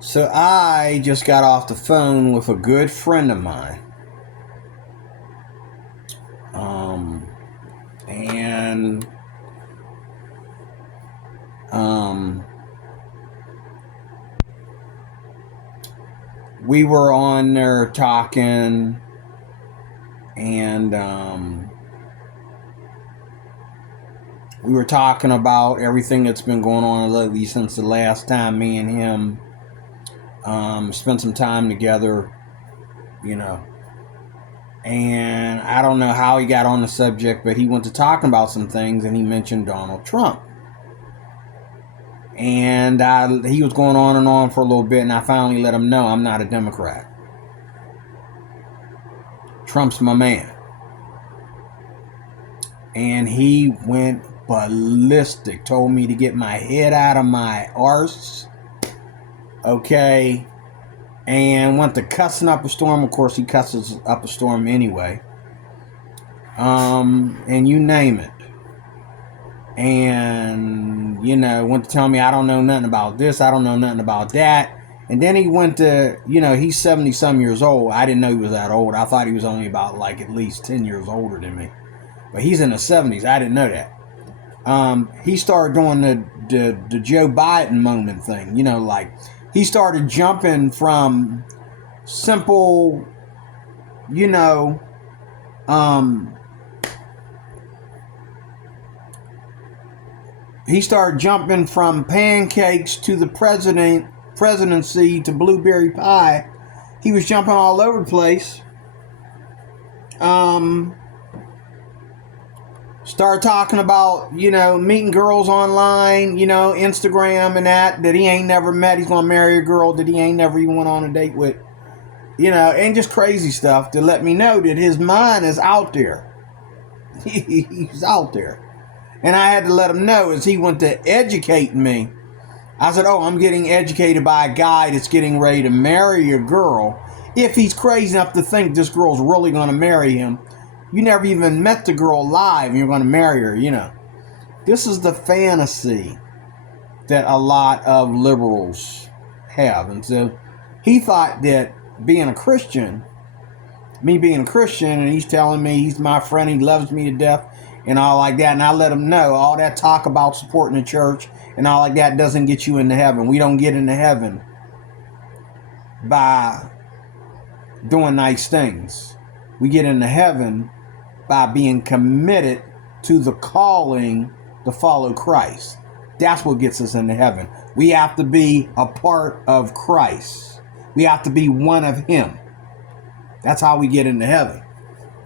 So I just got off the phone with a good friend of mine. And we were on there talking, and we were talking about everything that's been going on lately since the last time me and him spent some time together, you know. And I don't know how he got on the subject, but he went to talking about some things, and he mentioned Donald Trump. And he was going on and on for a little bit, and I finally let him know I'm not a Democrat. Trump's my man. And he went ballistic, told me to get my head out of my arse, okay, and went to cussing up a storm. Of course, he cusses up a storm anyway, and you name it. And, went to tell me I don't know nothing about this, I don't know nothing about that. And then he went to, he's 70-some years old. I didn't know he was that old. I thought he was only about, at least 10 years older than me. But he's in the 70s. I didn't know that. He started doing the Joe Biden moment thing. He started jumping from simple, he started jumping from pancakes to the presidency to blueberry pie. He was jumping all over the place. Started talking about, meeting girls online, Instagram and that he ain't never met. He's going to marry a girl that he ain't never even went on a date with. And just crazy stuff to let me know that his mind is out there. He's out there. And I had to let him know as he went to educate me. I said, I'm getting educated by a guy that's getting ready to marry a girl. If he's crazy enough to think this girl's really going to marry him. You never even met the girl live and you're going to marry her, This is the fantasy that a lot of liberals have. And so he thought that being a Christian, and he's telling me he's my friend, he loves me to death and all like that. And I let him know all that talk about supporting the church and all like that doesn't get you into heaven. We don't get into heaven by doing nice things. We get into heaven by being committed to the calling to follow Christ. That's what gets us into heaven. We have to be a part of Christ. We have to be one of him. That's how we get into heaven.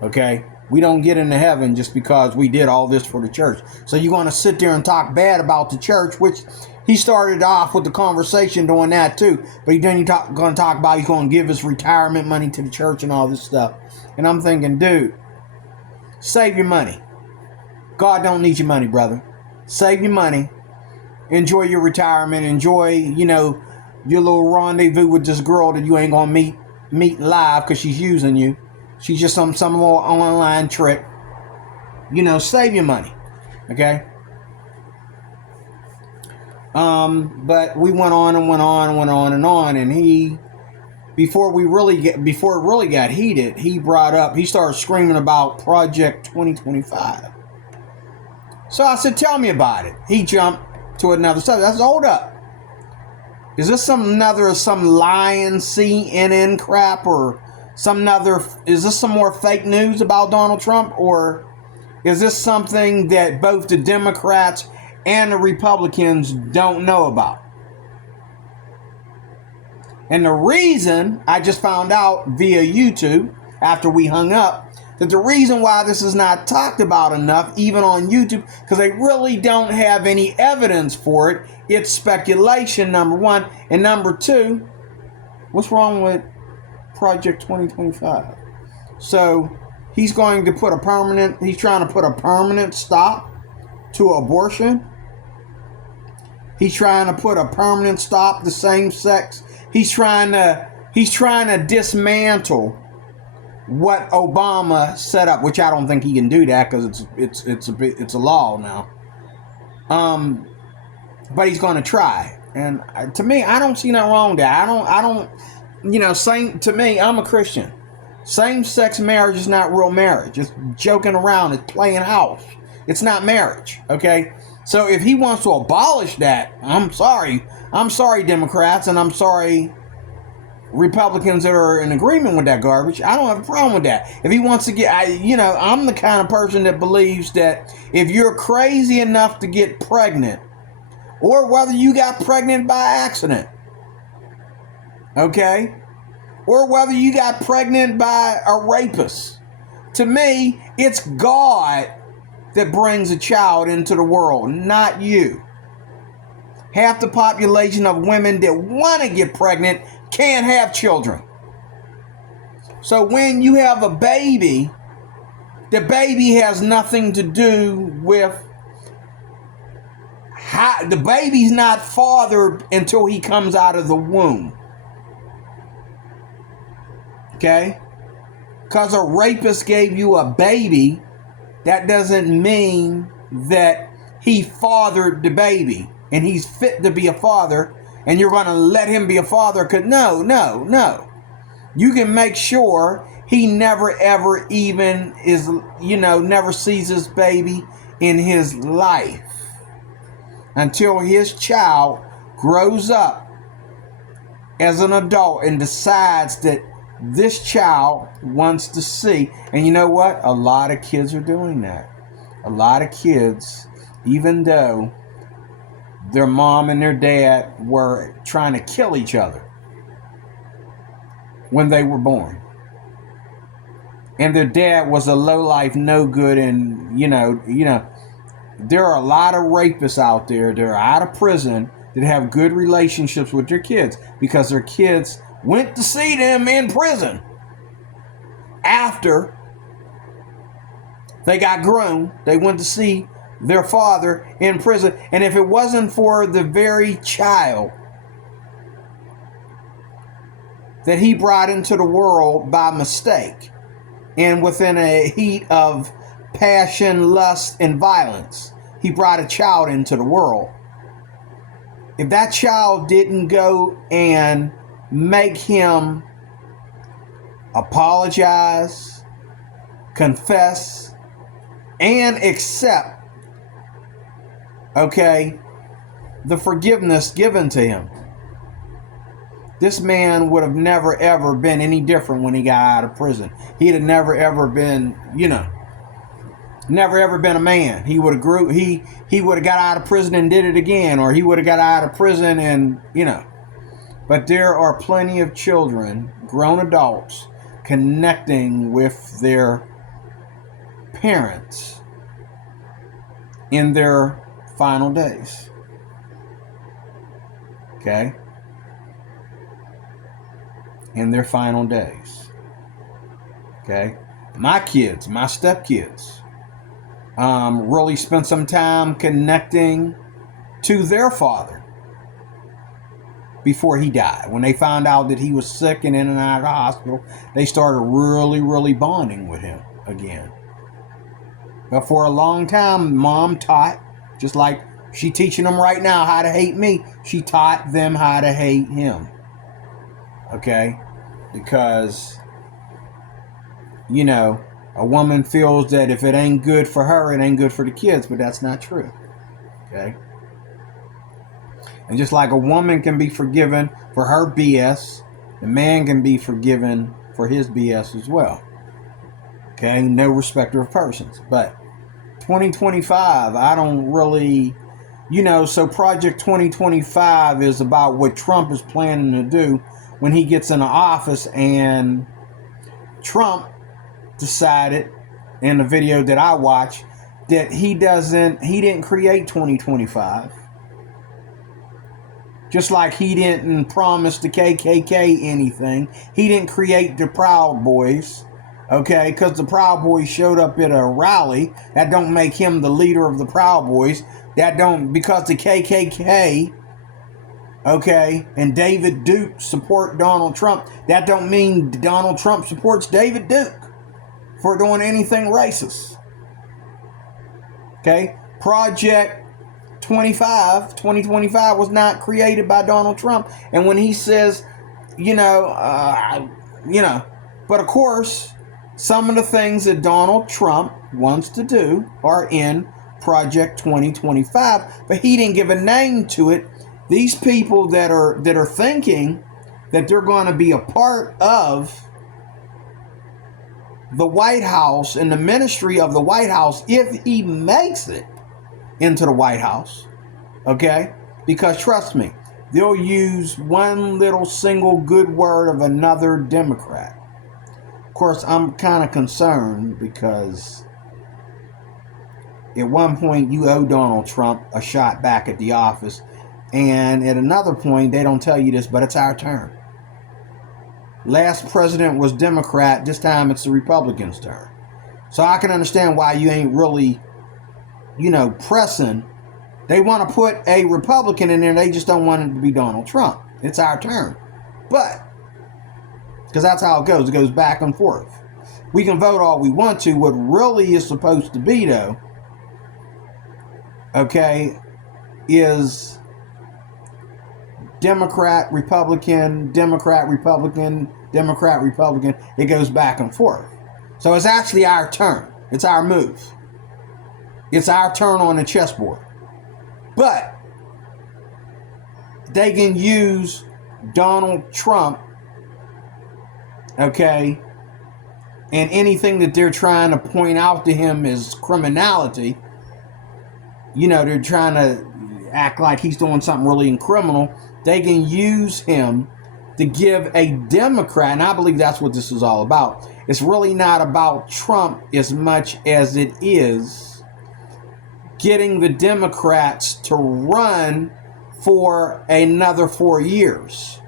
Okay? We don't get into heaven just because we did all this for the church. So you're going to sit there and talk bad about the church, which he started off with the conversation doing that too. But then he's going to talk about he's going to give his retirement money to the church and all this stuff. And I'm thinking, dude, save your money. God don't need your money, brother. Save your money. Enjoy your retirement. Enjoy, your little rendezvous with this girl that you ain't going to meet live because she's using you. She's just some little online trick. Save your money. Okay? But we went on and went on and went on and on, and he, before it really got heated, he started screaming about Project 2025. So I said, tell me about it. He jumped to another subject. I said, hold up. Is this some lying CNN crap or is this some more fake news about Donald Trump, or is this something that both the Democrats and the Republicans don't know about? And the reason, I just found out via YouTube after we hung up, that the reason why this is not talked about enough, even on YouTube, because they really don't have any evidence for it. It's speculation, number one. And number two, what's wrong with Project 2025? So he's trying to put a permanent stop to abortion. He's trying to put a permanent stop to same sex. He's trying to dismantle what Obama set up, which I don't think he can do that because it's a law now. But he's going to try. And to me, I don't see nothing wrong with that. I don't, to me, I'm a Christian. Same-sex marriage is not real marriage. It's joking around. It's playing house. It's not marriage, okay? So if he wants to abolish that, I'm sorry. I'm sorry, Democrats, and I'm sorry, Republicans that are in agreement with that garbage. I don't have a problem with that. If he wants to I'm the kind of person that believes that if you're crazy enough to get pregnant, or whether you got pregnant by accident, okay? Or whether you got pregnant by a rapist. To me, it's God that brings a child into the world, not you. Half the population of women that want to get pregnant can't have children. So when you have a baby, the baby has nothing to do with how the baby's not fathered until he comes out of the womb. Okay? Because a rapist gave you a baby, that doesn't mean that he fathered the baby and he's fit to be a father and you're going to let him be a father. Because no. You can make sure he never ever even is, never sees his baby in his life until his child grows up as an adult and decides that this child wants to see. And you know what? A lot of kids are doing that. A lot of kids, even though their mom and their dad were trying to kill each other when they were born. And their dad was a lowlife, no good, and there are a lot of rapists out there that are out of prison that have good relationships with their kids because their kids went to see them in prison after they got grown. They went to see their father in prison. And if it wasn't for the very child that he brought into the world by mistake and within a heat of passion, lust, and violence, he brought a child into the world. If that child didn't go and make him apologize, confess, and accept, the forgiveness given to him, this man would have never ever been any different when he got out of prison. He'd have never ever been, never ever been a man. He would have he would have got out of prison and did it again, or he would have got out of prison and, But there are plenty of children, grown adults, connecting with their parents in their final days. Okay? In their final days. Okay? My kids, my stepkids, really spent some time connecting to their father before he died. When they found out that he was sick and in and out of the hospital, they started really, really bonding with him again. But for a long time, Mom taught, just like she teaching them right now how to hate me, she taught them how to hate him. Okay? Because, a woman feels that if it ain't good for her, it ain't good for the kids, but that's not true. Okay? And just like a woman can be forgiven for her BS, the man can be forgiven for his BS as well. Okay? No respecter of persons. But 2025, I don't really, so Project 2025 is about what Trump is planning to do when he gets into office. And Trump decided in the video that I watched that he didn't create 2025. Just like he didn't promise the KKK anything. He didn't create the Proud Boys. Okay, because the Proud Boys showed up at a rally. That don't make him the leader of the Proud Boys. Because the KKK, and David Duke support Donald Trump, that don't mean Donald Trump supports David Duke for doing anything racist. Okay, Project 2025 was not created by Donald Trump. And when he says, but of course, some of the things that Donald Trump wants to do are in Project 2025, but he didn't give a name to it. These people that are thinking that they're going to be a part of the White House and the ministry of the White House if he makes it into the White House, okay? Because trust me, they'll use one little single good word of another Democrat. Of course, I'm kind of concerned because at one point you owe Donald Trump a shot back at the office, and at another point, they don't tell you this, but it's our turn. Last president was Democrat. This time it's the Republicans' turn. So I can understand why you ain't really, pressing. They want to put a Republican in there. They just don't want it to be Donald Trump. It's our turn. But, because that's how it goes. It goes back and forth. We can vote all we want to. What really is supposed to be, though, okay, is Democrat, Republican, Democrat, Republican, Democrat, Republican. It goes back and forth. So it's actually our turn. It's our move. It's our turn on the chessboard. But they can use Donald Trump, okay, and anything that they're trying to point out to him as criminality. They're trying to act like he's doing something really criminal. They can use him to give a Democrat, and I believe that's what this is all about. It's really not about Trump as much as it is getting the Democrats to run for another 4 years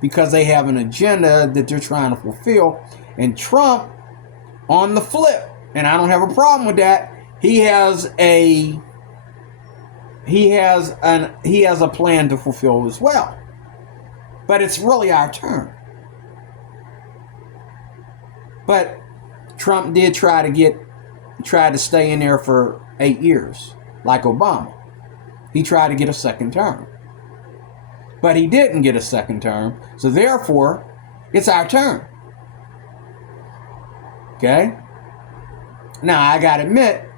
because they have an agenda that they're trying to fulfill. And Trump, on the flip, and I don't have a problem with that, he has a plan to fulfill as well. But it's really our turn. But Trump did try to stay in there for 8 years, like Obama. He tried to get a second term. But he didn't get a second term, so therefore, it's our turn. Okay? Now, I gotta admit,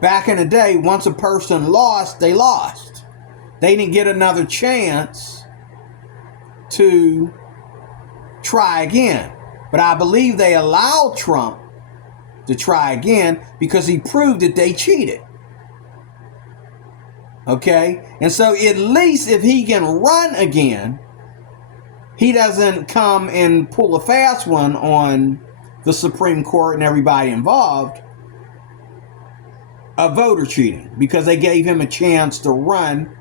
back in the day, once a person lost, they lost. They didn't get another chance to try again. But I believe they allowed Trump to try again because he proved that they cheated. Okay? And so at least if he can run again, he doesn't come and pull a fast one on the Supreme Court and everybody involved of voter cheating because they gave him a chance to run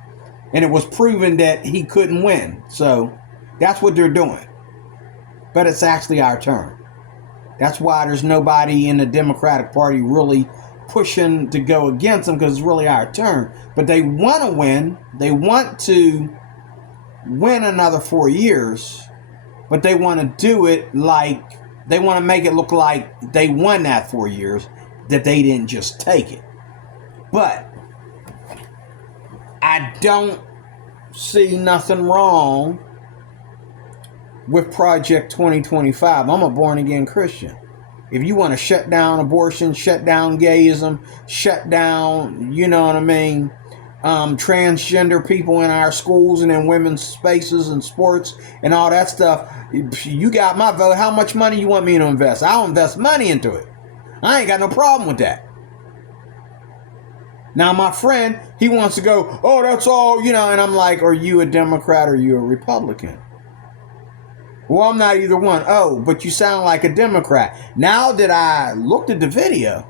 and it was proven that he couldn't win. So that's what they're doing. But it's actually our turn. That's why there's nobody in the Democratic Party really pushing to go against them because it's really our turn. But they want to win. They want to win another 4 years, but they want to do it like, they want to make it look like they won that 4 years, that they didn't just take it. But I don't see nothing wrong with Project 2025. I'm a born-again Christian. If you want to shut down abortion, shut down gayism, shut down, transgender people in our schools and in women's spaces and sports and all that stuff, you got my vote. How much money you want me to invest? I'll invest money into it. I ain't got no problem with that. Now, my friend, he wants to go, oh, that's all, and I'm like, are you a Democrat or are you a Republican? Well, I'm not either one. Oh, but you sound like a Democrat. Now that I looked at the video,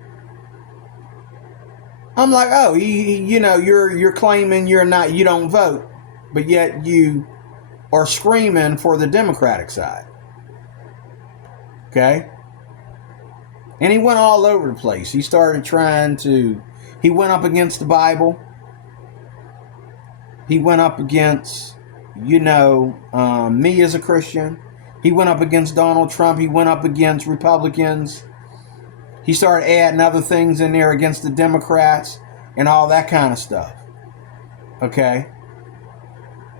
I'm like, oh, you're claiming you don't vote, but yet you are screaming for the Democratic side. Okay? And he went all over the place. He started he went up against the Bible. He went up against, me as a Christian. He went up against Donald Trump. He went up against Republicans. He started adding other things in there against the Democrats and all that kind of stuff. Okay?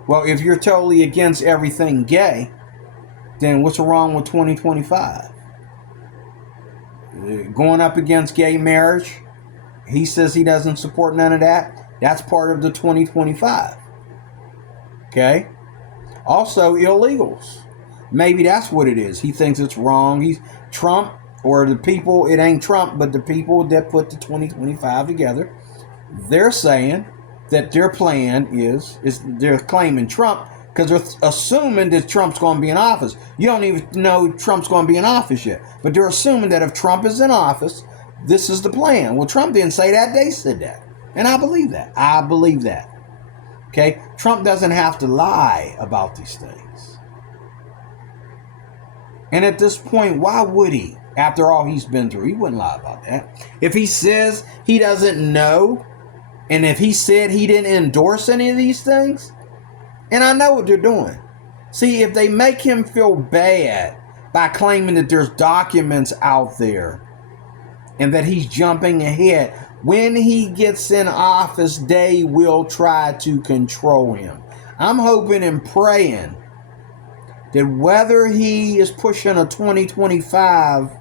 Well, if you're totally against everything gay, then what's wrong with 2025? Going up against gay marriage, he says he doesn't support none of that. That's part of the 2025. Okay? Also, illegals. Maybe that's what it is. He thinks it's wrong. He's Trump, or the people, it ain't Trump, but the people that put the 2025 together, they're saying that their plan is they're claiming Trump because they're assuming that Trump's going to be in office. You don't even know Trump's going to be in office yet, but they're assuming that if Trump is in office, this is the plan. Well, Trump didn't say that. They said that. And I believe that. I believe that. Okay? Trump doesn't have to lie about these things. And at this point, why would he? After all he's been through, he wouldn't lie about that. If he says he doesn't know, and if he said he didn't endorse any of these things, and I know what they're doing. See, if they make him feel bad by claiming that there's documents out there and that he's jumping ahead, when he gets in office, they will try to control him. I'm hoping and praying that whether he is pushing a 2025,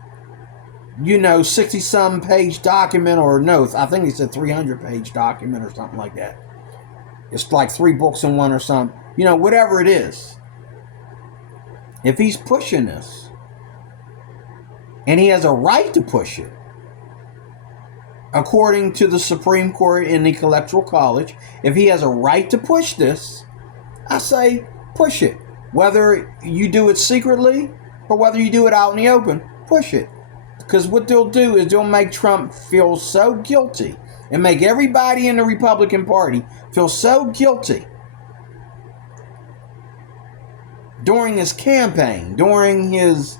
60-some page document, or no, I think it's a 300-page document or something like that. It's like 3 books in one or something. Whatever it is. If he's pushing this, and he has a right to push it, according to the Supreme Court in the Electoral College, if he has a right to push this, I say push it. Whether you do it secretly or whether you do it out in the open, push it. Because what they'll do is they'll make Trump feel so guilty and make everybody in the Republican Party feel so guilty during his campaign, during his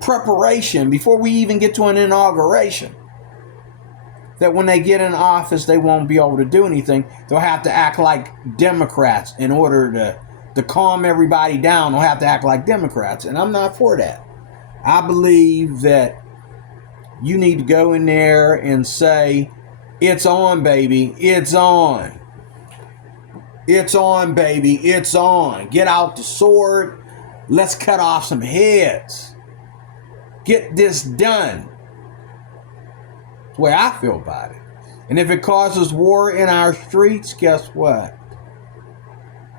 preparation, before we even get to an inauguration, that when they get in office, they won't be able to do anything. They'll have to act like Democrats in order to calm everybody down. They'll have to act like Democrats, and I'm not for that. I believe that you need to go in there and say, it's on, baby. It's on. It's on, baby. It's on. Get out the sword. Let's cut off some heads. Get this done. That's the way I feel about it. And if it causes war in our streets, guess what?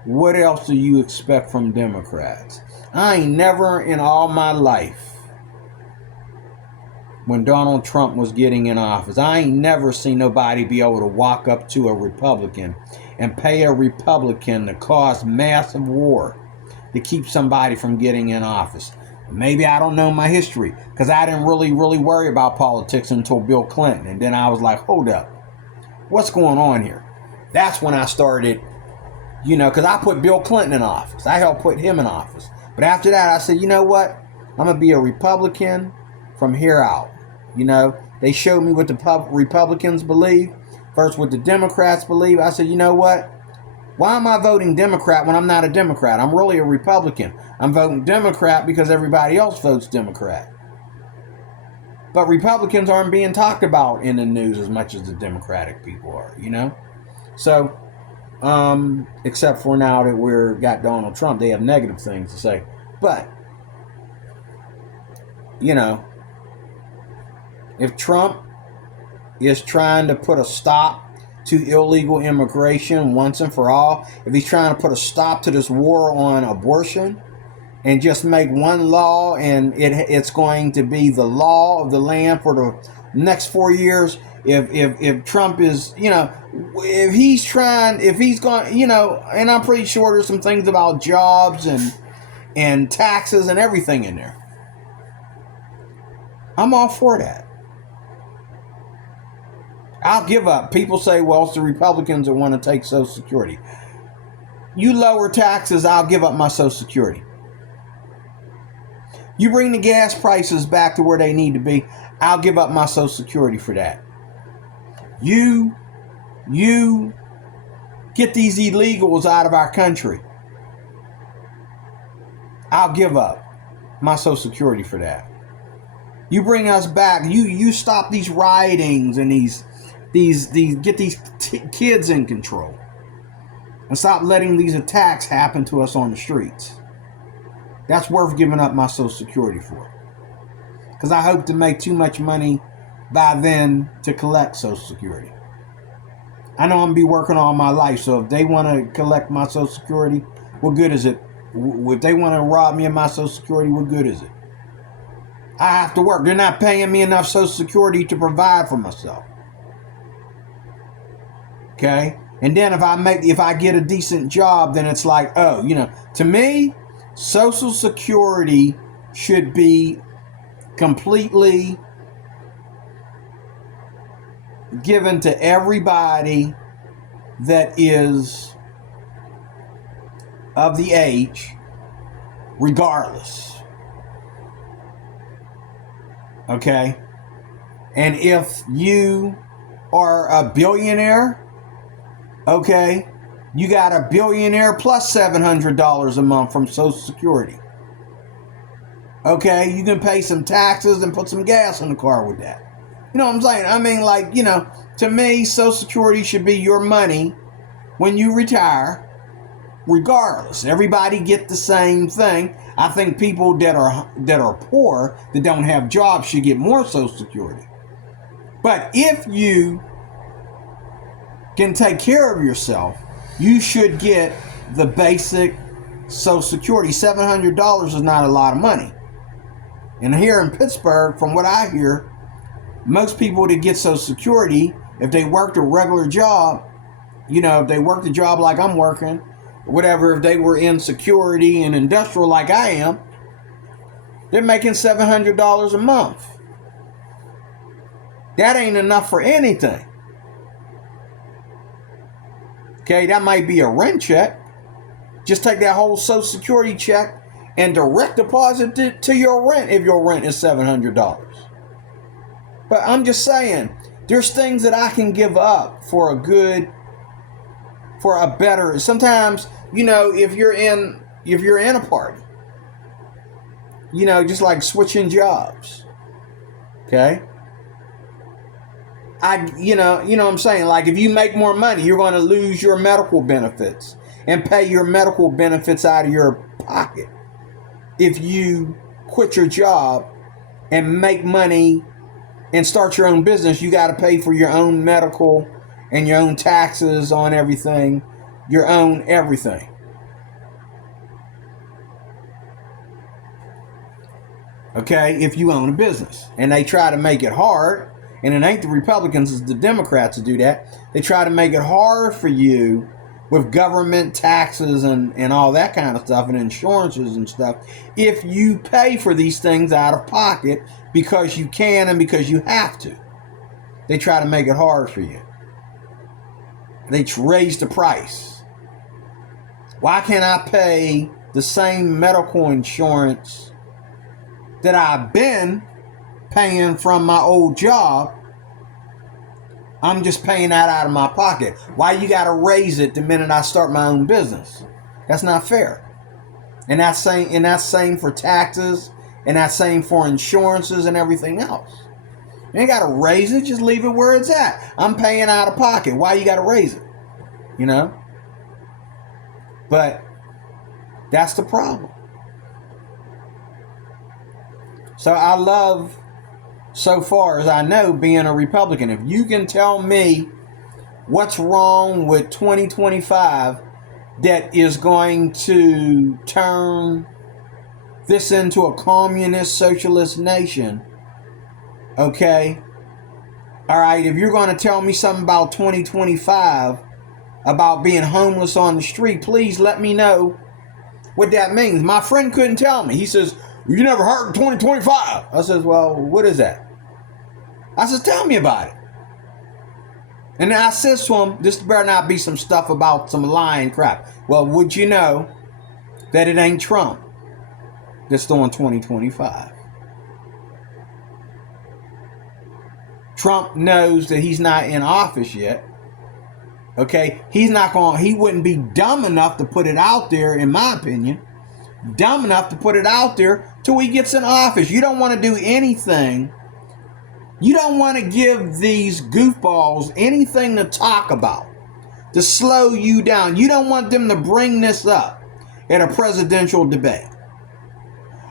What else do you expect from Democrats? I ain't never in all my life, when Donald Trump was getting in office, I ain't never seen nobody be able to walk up to a Republican and pay a Republican to cause massive war to keep somebody from getting in office. Maybe I don't know my history, because I didn't really worry about politics until Bill Clinton. And then I was like, hold up, what's going on here? That's when I started, because I put Bill Clinton in office. I helped put him in office. But after that, I said, you know what? I'm going to be a Republican from here out. They showed me what the Republicans believe versus what the Democrats believe. I said, you know what? Why am I voting Democrat when I'm not a Democrat? I'm really a Republican. I'm voting Democrat because everybody else votes Democrat. But Republicans aren't being talked about in the news as much as the Democratic people are, So, except for now that we've got Donald Trump, they have negative things to say. But, if Trump is trying to put a stop to illegal immigration once and for all, if he's trying to put a stop to this war on abortion and just make one law and it's going to be the law of the land for the next 4 years, if Trump is, if he's going, and I'm pretty sure there's some things about jobs and taxes and everything in there. I'm all for that. I'll give up. People say, well, it's the Republicans that want to take Social Security. You lower taxes, I'll give up my Social Security. You bring the gas prices back to where they need to be, I'll give up my Social Security for that. You get these illegals out of our country, I'll give up my Social Security for that. You bring us back. You stop these riotings and these get these kids in control, and stop letting these attacks happen to us on the streets. That's worth giving up my Social Security for, because I hope to make too much money by then to collect Social Security. I know I'm gonna be working all my life, so if they want to collect my Social Security, what good is it? If they want to rob me of my Social Security, what good is it? I have to work. They're not paying me enough Social Security to provide for myself. Okay? And then if I get a decent job, then it's like, oh, to me, Social Security should be completely given to everybody that is of the age, regardless. Okay? And if you are a billionaire, okay, you got a billionaire plus $700 a month from Social Security. Okay, you can pay some taxes and put some gas in the car with that. You know what I'm saying? I mean, like, to me, Social Security should be your money when you retire, regardless. Everybody get the same thing. I think people that are poor, that don't have jobs, should get more Social Security. But if you can take care of yourself, you should get the basic Social Security. $700 is not a lot of money. And here in Pittsburgh, from what I hear, most people that get Social Security, if they worked a regular job, if they worked a job like I'm working, whatever, if they were in security and industrial like I am, they're making $700 a month. That ain't enough for anything. Okay, that might be a rent check. Just take that whole Social Security check and direct deposit it to your rent if your rent is $700. But I'm just saying, there's things that I can give up for a better. Sometimes, if you're in a party, just like switching jobs. Okay? You know what I'm saying? Like, if you make more money, you're going to lose your medical benefits and pay your medical benefits out of your pocket. If you quit your job and make money and start your own business, you got to pay for your own medical and your own taxes on everything, your own everything. Okay, if you own a business. And they try to make it hard, and it ain't the Republicans, it's the Democrats that do that. They try to make it hard for you with government taxes and all that kind of stuff, and insurances and stuff, if you pay for these things out of pocket because you can and because you have to. They try to make it hard for you. They raise the price. Why can't I pay the same medical insurance that I've been paying from my old job? I'm just paying that out of my pocket. Why you got to raise it the minute I start my own business? That's not fair. And that's same for taxes, and that's same for insurances and everything else. You ain't got to raise it, just leave it where it's at. I'm paying out of pocket. Why you got to raise it? But that's the problem. So I love, so far as I know, being a Republican. If you can tell me what's wrong with 2025 that is going to turn this into a communist socialist nation, okay? All right, if you're going to tell me something about 2025, about being homeless on the street, please let me know what that means. My friend couldn't tell me. He says, you never heard of 2025. I says, well, what is that? I says, tell me about it. And I says to him, this better not be some stuff about some lying crap. Well, would you know that it ain't Trump that's doing 2025? Trump knows that he's not in office yet. Okay, he wouldn't be dumb enough to put it out there, in my opinion, dumb enough to put it out there till he gets in office. You don't want to do anything. You don't want to give these goofballs anything to talk about, to slow you down. You don't want them to bring this up at a presidential debate.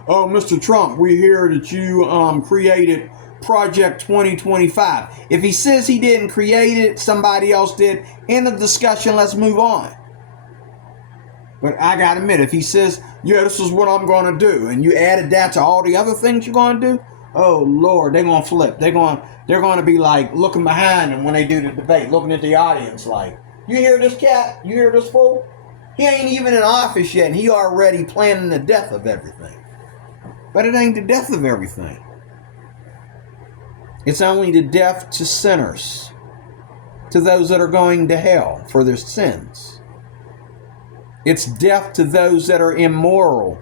Oh, Mr. Trump, we hear that you created Project 2025. If he says he didn't create it, somebody else did, end of discussion, let's move on. But I gotta admit, if he says, yeah, this is what I'm gonna do, and you added that to all the other things you're gonna do, oh Lord, they're gonna flip. They're gonna be like looking behind them when they do the debate, looking at the audience like, you hear this cat? You hear this fool? He ain't even in office yet, and he already planning the death of everything. But it ain't the death of everything. It's only the death to sinners, to those that are going to hell for their sins. It's death to those that are immoral.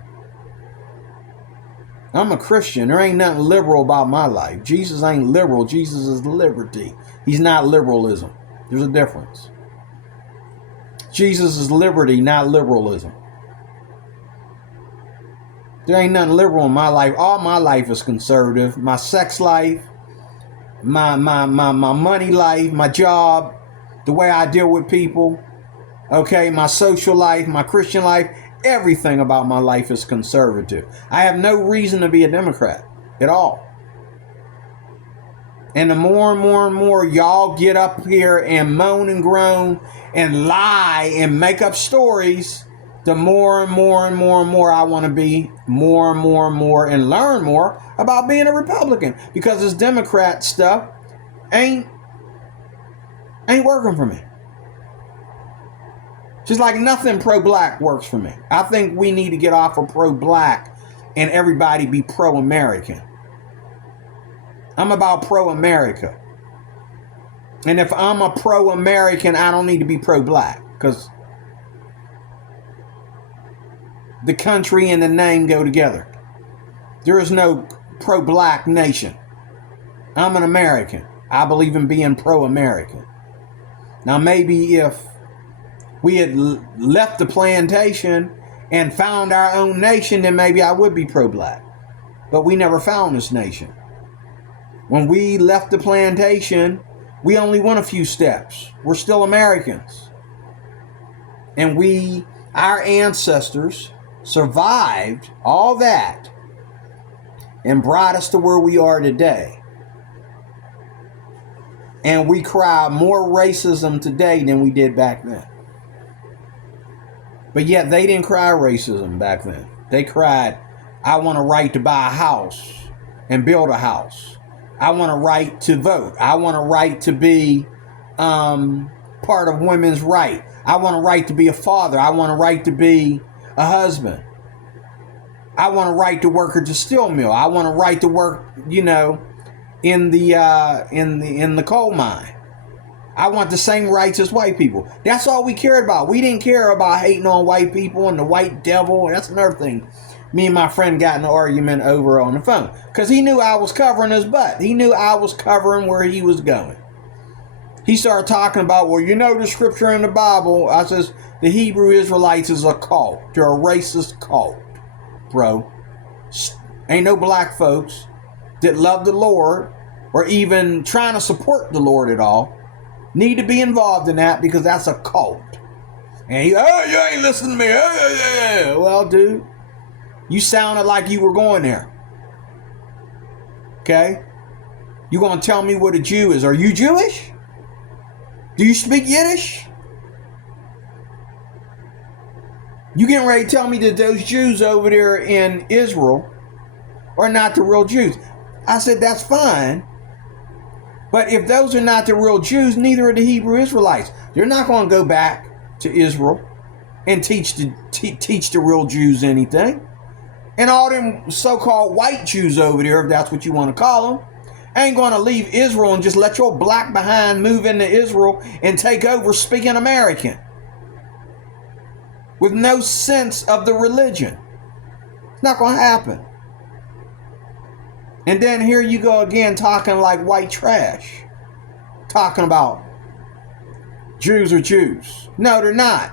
I'm a Christian. There ain't nothing liberal about my life. Jesus ain't liberal. Jesus is liberty. He's not liberalism. There's a difference. Jesus is liberty, not liberalism. There ain't nothing liberal in my life. All my life is conservative. My sex life, my money life, my job, the way I deal with people, okay, my social life, my Christian life, everything about my life is conservative. I have no reason to be a Democrat at all. And the more and more and more y'all get up here and moan and groan and lie and make up stories, the more and more and more and more I want to be more and more and more and learn more about being a Republican, because this Democrat stuff ain't working for me. Just like nothing pro-black works for me. I think we need to get off of pro-black and everybody be pro-American. I'm about pro-America. And if I'm a pro-American, I don't need to be pro-black, because the country and the name go together. There is no pro-black nation. I'm an American. I believe in being pro-American. Now, maybe if we had left the plantation and found our own nation, then maybe I would be pro-black. But we never found this nation. When we left the plantation, we only went a few steps. We're still Americans. And our ancestors survived all that and brought us to where we are today. And we cry more racism today than we did back then. But yet they didn't cry racism back then. They cried, I want a right to buy a house and build a house. I want a right to vote. I want a right to be part of women's right. I want a right to be a father. I want a right to be a husband. I want a right to work at the steel mill. I want a right to work, in the coal mine. I want the same rights as white people. That's all we cared about. We didn't care about hating on white people and the white devil. That's another thing. Me and my friend got in an argument over on the phone because he knew I was covering his butt. He knew I was covering where he was going. He started talking about, well, the scripture in the Bible. I says, the Hebrew Israelites is a cult. They're a racist cult, bro. Ain't no black folks that love the Lord or even trying to support the Lord at all need to be involved in that, because that's a cult. And you ain't listening to me. Well, dude, you sounded like you were going there. Okay? You going to tell me what a Jew is? Are you Jewish? Do you speak Yiddish? You getting ready to tell me that those Jews over there in Israel are not the real Jews? I said, that's fine. But if those are not the real Jews, neither are the Hebrew Israelites. They're not going to go back to Israel and teach the real Jews anything. And all them so-called white Jews over there, if that's what you want to call them, ain't going to leave Israel and just let your black behind move into Israel and take over speaking American with no sense of the religion. It's not going to happen. And then here you go again talking like white trash. Talking about Jews are Jews. No, they're not.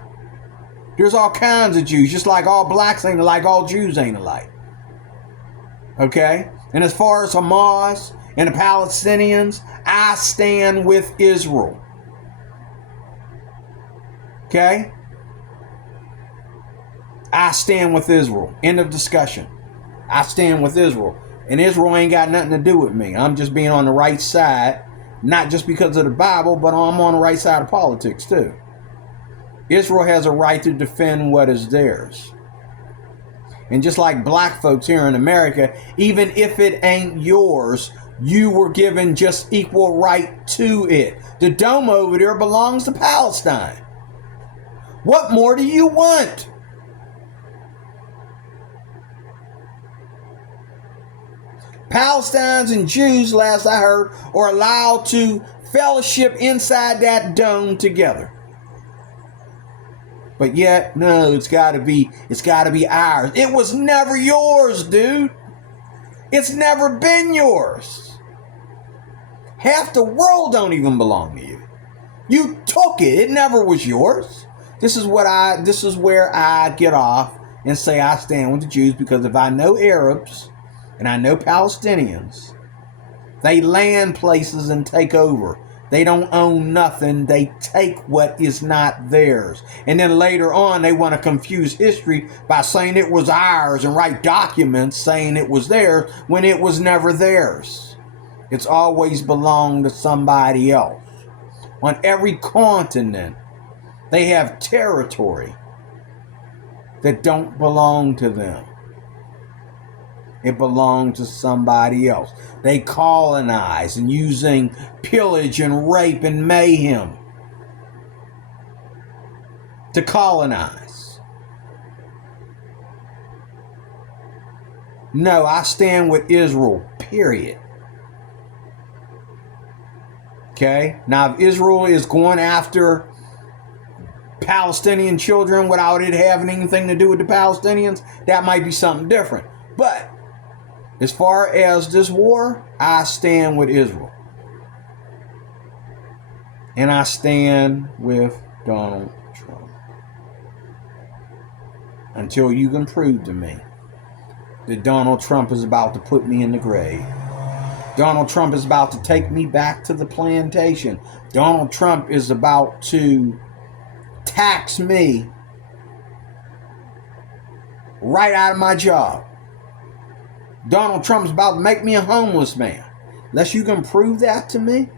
There's all kinds of Jews, just like all blacks ain't alike, all Jews ain't alike. Okay? And as far as Hamas and the Palestinians, I stand with Israel. Okay? I stand with Israel. End of discussion. I stand with Israel. And Israel ain't got nothing to do with me. I'm just being on the right side, not just because of the Bible, but I'm on the right side of politics too. Israel has a right to defend what is theirs. And just like black folks here in America, even if it ain't yours, you were given just equal right to it. The dome over there belongs to Palestine. What more do you want? Palestinians and Jews, last I heard, are allowed to fellowship inside that dome together. But yet, no, it's gotta be ours. It was never yours, dude. It's never been yours. Half the world don't even belong to you. You took it. It never was yours. This is where I get off and say I stand with the Jews, because if I know Arabs and I know Palestinians, they land places and take over. They don't own nothing. They take what is not theirs. And then later on, they want to confuse history by saying it was ours and write documents saying it was theirs when it was never theirs. It's always belonged to somebody else. On every continent, they have territory that don't belong to them. It belonged to somebody else. They colonize and using pillage and rape and mayhem to colonize. No, I stand with Israel, period. Okay? Now, if Israel is going after Palestinian children without it having anything to do with the Palestinians, that might be something different. But as far as this war, I stand with Israel. And I stand with Donald Trump. Until you can prove to me that Donald Trump is about to put me in the grave. Donald Trump is about to take me back to the plantation. Donald Trump is about to tax me right out of my job. Donald Trump's about to make me a homeless man. Unless you can prove that to me.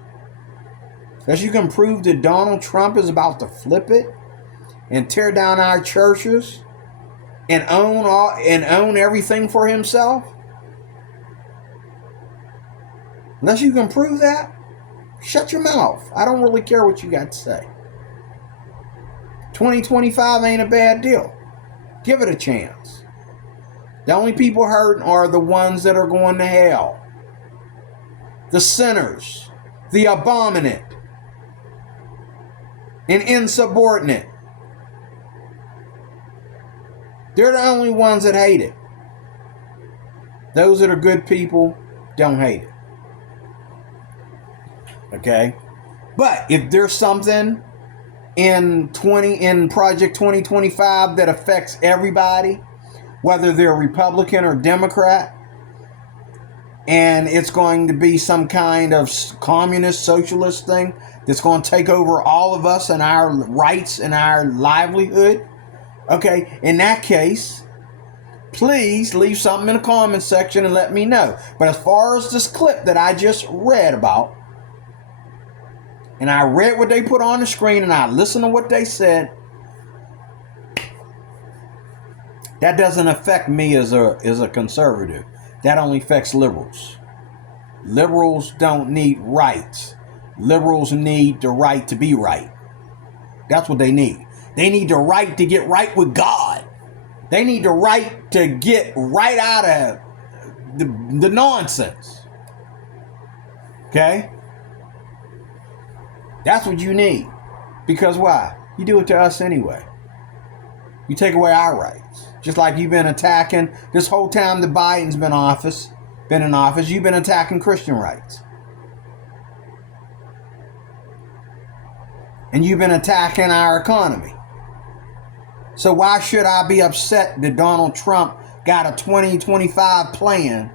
Unless you can prove that Donald Trump is about to flip it and tear down our churches and own everything for himself. Unless you can prove that, shut your mouth. I don't really care what you got to say. 2025 ain't a bad deal. Give it a chance. The only people hurting are the ones that are going to hell. The sinners, the abominate, and insubordinate. They're the only ones that hate it. Those that are good people don't hate it. Okay? But if there's something in Project 2025 that affects everybody, whether they're Republican or Democrat, and it's going to be some kind of communist, socialist thing that's going to take over all of us and our rights and our livelihood, okay, in that case, please leave something in the comment section and let me know. But as far as this clip that I just read about, and I read what they put on the screen and I listened to what they said, that doesn't affect me as a conservative. That only affects liberals. Liberals don't need rights. Liberals need the right to be right. That's what they need. They need the right to get right with God. They need the right to get right out of the nonsense. Okay? That's what you need. Because why? You do it to us anyway. You take away our rights. Just like you've been attacking this whole time that Biden's been in office, you've been attacking Christian rights. And you've been attacking our economy. So why should I be upset that Donald Trump got a 2025 plan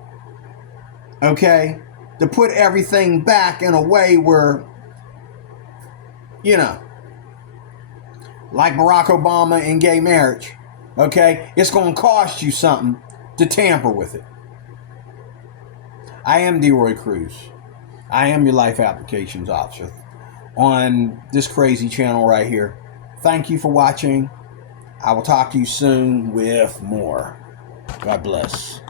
okay, to put everything back in a way where, you know, like Barack Obama and gay marriage, okay, it's going to cost you something to tamper with it. I am DeRoy Cruz. I am your life applications officer on this crazy channel right here. Thank you for watching. I will talk to you soon with more. God bless.